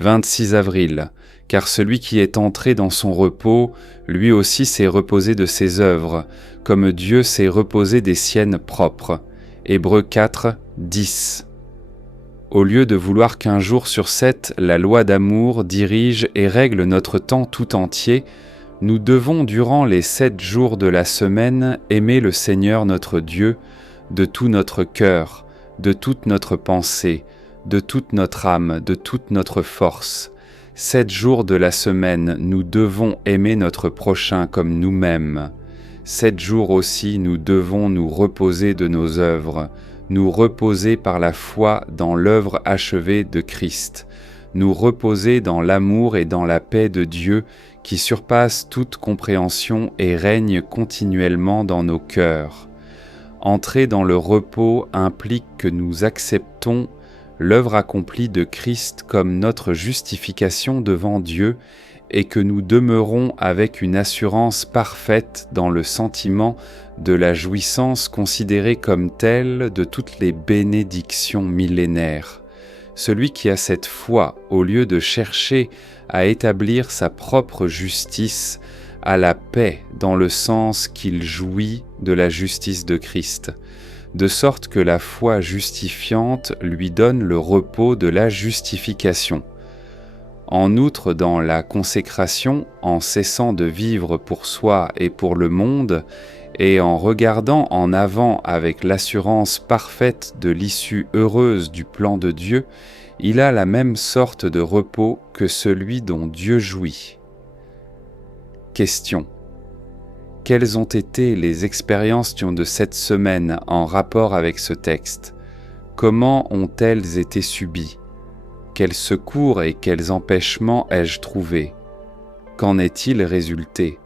26 avril. Car celui qui est entré dans son repos, lui aussi s'est reposé de ses œuvres, comme Dieu s'est reposé des siennes propres. Hébreux 4, 10. Au lieu de vouloir qu'un jour sur 7, la loi d'amour dirige et règle notre temps tout entier, nous devons durant les 7 jours de la semaine aimer le Seigneur notre Dieu de tout notre cœur, de toute notre pensée, de toute notre âme, de toute notre force. 7 jours de la semaine, nous devons aimer notre prochain comme nous-mêmes. 7 jours aussi, nous devons nous reposer de nos œuvres, nous reposer par la foi dans l'œuvre achevée de Christ, nous reposer dans l'amour et dans la paix de Dieu qui surpasse toute compréhension et règne continuellement dans nos cœurs. Entrer dans le repos implique que nous acceptons l'œuvre accomplie de Christ comme notre justification devant Dieu et que nous demeurons avec une assurance parfaite dans le sentiment de la jouissance considérée comme telle de toutes les bénédictions millénaires. Celui qui a cette foi, au lieu de chercher à établir sa propre justice, a la paix dans le sens qu'il jouit de la justice de Christ, de sorte que la foi justifiante lui donne le repos de la justification. En outre, dans la consécration, en cessant de vivre pour soi et pour le monde, et en regardant en avant avec l'assurance parfaite de l'issue heureuse du plan de Dieu, il a la même sorte de repos que celui dont Dieu jouit. Question. Quelles ont été les expériences de cette semaine en rapport avec ce texte? Comment ont-elles été subies? Quels secours et quels empêchements ai-je trouvé? Qu'en est-il résulté?